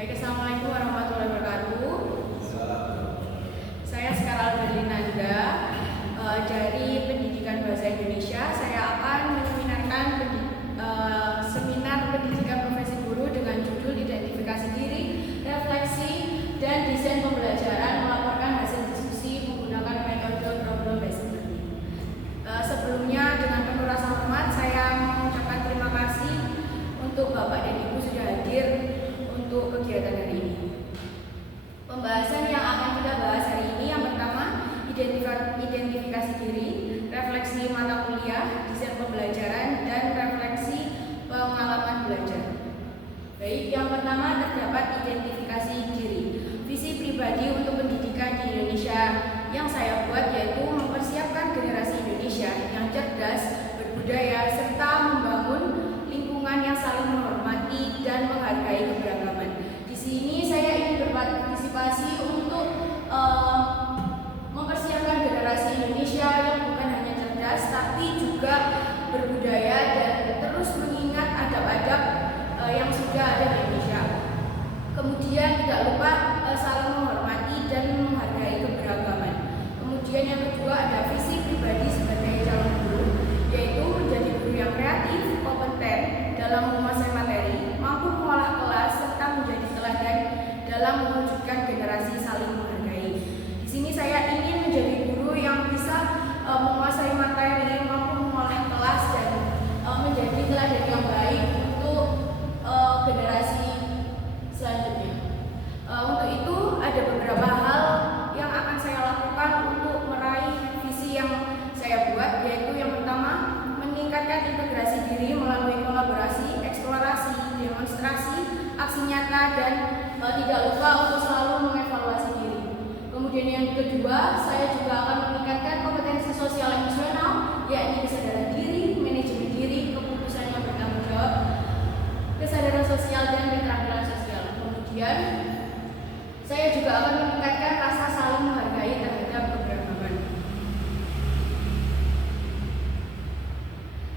Baik, Assalamualaikum warahmatullahi wabarakatuh. Saya Sekarang Berlinanda dari Pendidikan Bahasa Indonesia. Saya akan menyinarkan seminar pendidikan profesi guru dengan judul Identifikasi Diri, Refleksi, dan Desain Pembelajaran melaporkan hasil diskusi menggunakan metode problem-based learning. Sebelumnya, dengan penuh rasa hormat, saya mengucapkan terima kasih untuk Bapak dan Ibu sudah hadir untuk kegiatan hari ini. Pembahasan yang akan kita bahas hari ini yang pertama, identifikasi diri, refleksi mata kuliah, desain pembelajaran, dan refleksi pengalaman belajar. Baik, yang pertama terdapat identifikasi diri. Visi pribadi untuk pendidikan di Indonesia yang saya buat yaitu mempersiapkan generasi Indonesia yang cerdas, berbudaya, serta membangun lingkungan yang saling menghormati dan menghargai keberagaman. Di sini saya ingin berpartisipasi untuk mempersiapkan generasi Indonesia yang bukan hanya cerdas tapi juga berbudaya dan terus mengingat adab-adab yang sudah ada di Indonesia. Kemudian tidak lupa saling menghormati dan menghargai keberagaman. Kemudian yang kedua ada visi pribadi sebagai calon guru, yaitu menjadi guru yang kreatif, kompeten dalam menguasai materi, mampu mengolah kelas serta menjadi teladan dalam mewujudkan generasi saling menghargai. Di sini saya ingin menjadi guru yang bisa menguasai materi, mampu mengolah kelas dan menjadi teladan yang baik untuk generasi selanjutnya. Untuk itu ada beberapa hal yang akan saya lakukan untuk meraih visi yang saya buat, yaitu yang pertama, meningkatkan integrasi diri melalui kolaborasi, eksplorasi, demonstrasi, aksi nyata, dan tidak lupa untuk selalu mengevaluasi diri. Kemudian yang kedua, saya juga akan meningkatkan kompetensi sosial emosional, yakni kesadaran diri, manajemen diri, keputusan yang bertanggung jawab, kesadaran sosial, dan keterampilan sosial. Kemudian saya juga akan meningkatkan rasa saling menghargai terhadap keberagaman.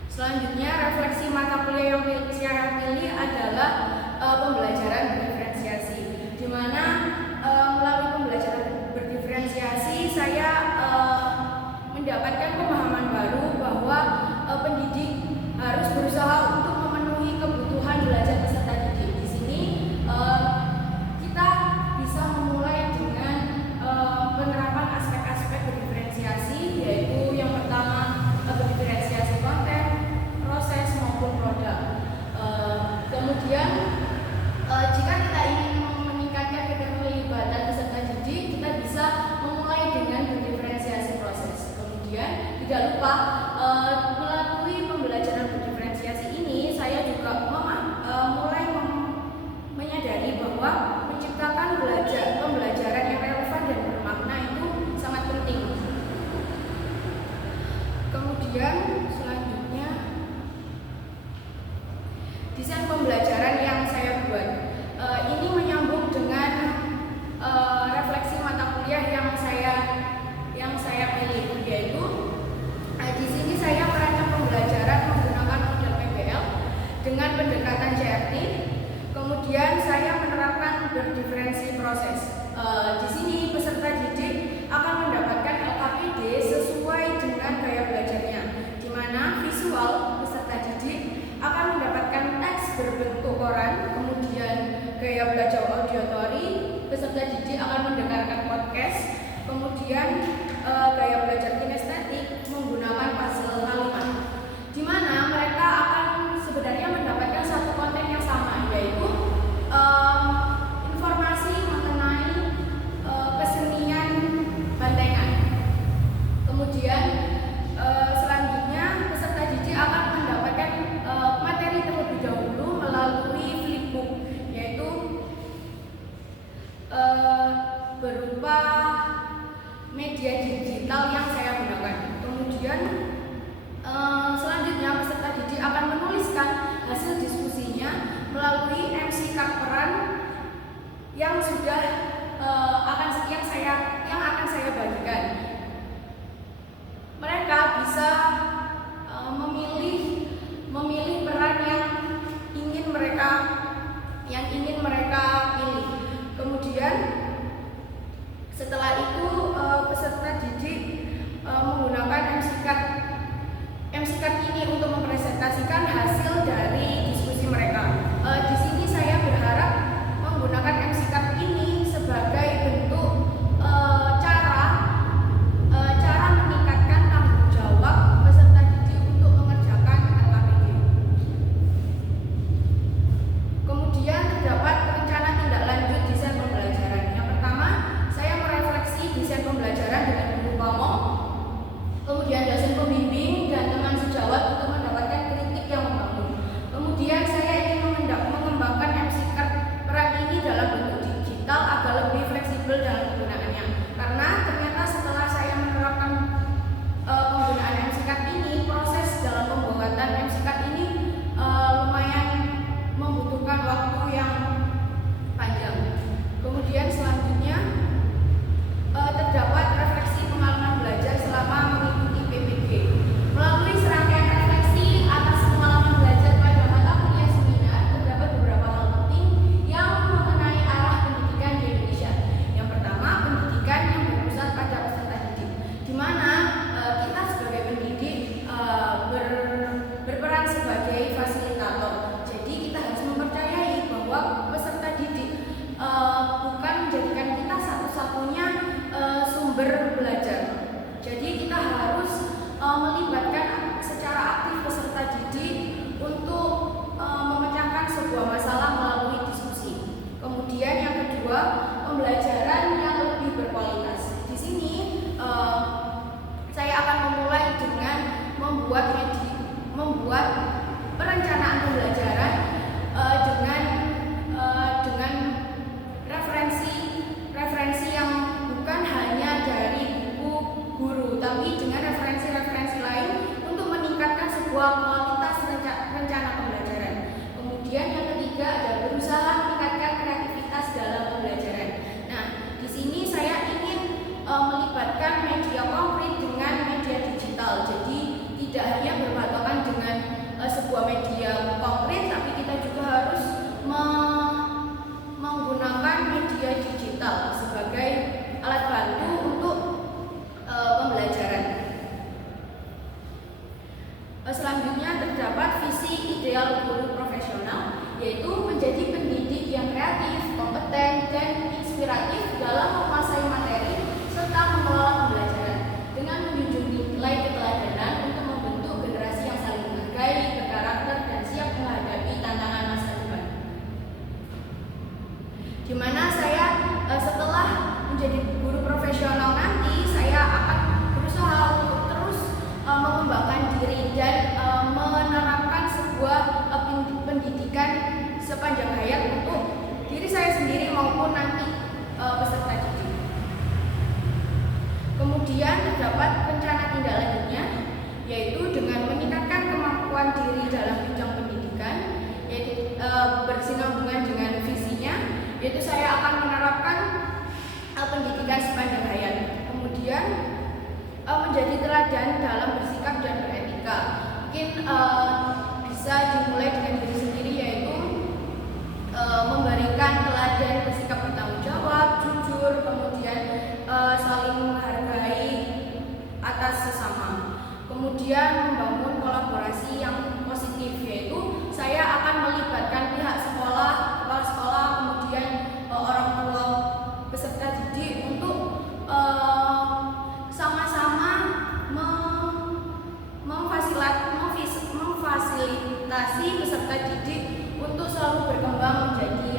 Selanjutnya, refleksi mata kuliah yang saya pilih adalah pembelajaran berdiferensiasi, di mana melalui pembelajaran berdiferensiasi saya mendapatkan pemahaman baru bahwa pendidik harus berusaha untuk memenuhi kebutuhan belajar peserta didik. Di sini kita bisa memulai dengan penerapan aspek-aspek berdiferensiasi, yaitu yang pertama berdiferensiasi konten, proses maupun produk. Kemudian jika kita ingin meningkatkan keterlibatan peserta didik, kita bisa memulai dengan berdiferensiasi proses. Kemudian tidak lupa melalui pembelajaran berdiferensiasi ini saya juga mulai menyadari bahwa menciptakan pembelajaran yang relevan dan bermakna itu sangat penting. Kemudian selanjutnya desain pembelajaran yang saya buat ini menyambung dengan refleksi mata kuliah yang saya pilih, yaitu di sini saya merancang pembelajaran menggunakan model PBL dengan pendekatan CRT. Kemudian saya menerapkan berdiferensi proses. Di sini peserta didik akan mendapatkan LKPD sesuai dengan gaya belajarnya, di mana visual peserta didik akan mendapatkan teks berbentuk koran. Kemudian gaya belajar auditory, peserta didik akan mendengarkan podcast. Kemudian gaya belajar kinestetik menggunakan puzzle kalimat, di mana mereka akan sebenarnya mendapatkan satu konten yang sama, yaitu informasi mengenai kesenian bantengan. Kemudian selanjutnya peserta didik akan mendapatkan materi terlebih dahulu melalui flipbook, yaitu berupa media digital yang saya gunakan. Kemudian selanjutnya peserta didik akan menuliskan hasil diskusinya melalui MC card peran yang akan saya bagikan. Mereka bisa memilih peran yang ingin mereka pilih. yaitu menjadi pendidik yang kreatif, kompeten, dan inspiratif dalam menguasai materi serta mengelola pembelajaran dengan menjunjung nilai keteladanan untuk membentuk generasi yang saling menghargai, berkarakter, dan siap menghadapi tantangan masa depan. Di mana saya setelah menjadi guru profesional nanti, saya akan berusaha untuk terus mengembangkan diri dan menerapkan sebuah pendidikan sepanjang hayat untuk diri saya sendiri maupun nanti peserta didik. Kemudian terdapat rencana tindak lanjutnya, yaitu dengan meningkatkan kemampuan diri dalam bidang pendidikan, yaitu bersinambungan dengan visinya, yaitu saya akan menerapkan pendidikan sepanjang hayat. Kemudian menjadi teladan dalam bersikap dan beretika. Mungkin bisa dimulai dengan diri sendiri, yaitu memberikan teladan bersikap bertanggung jawab, jujur, kemudian saling menghargai atas sesama. Kemudian membangun kolaborasi yang positif, yaitu saya akan melibatkan pihak sekolah, kepala sekolah, kemudian orang tua peserta didik untuk sama-sama memfasilitasi peserta didik untuk selalu berkembang menjadi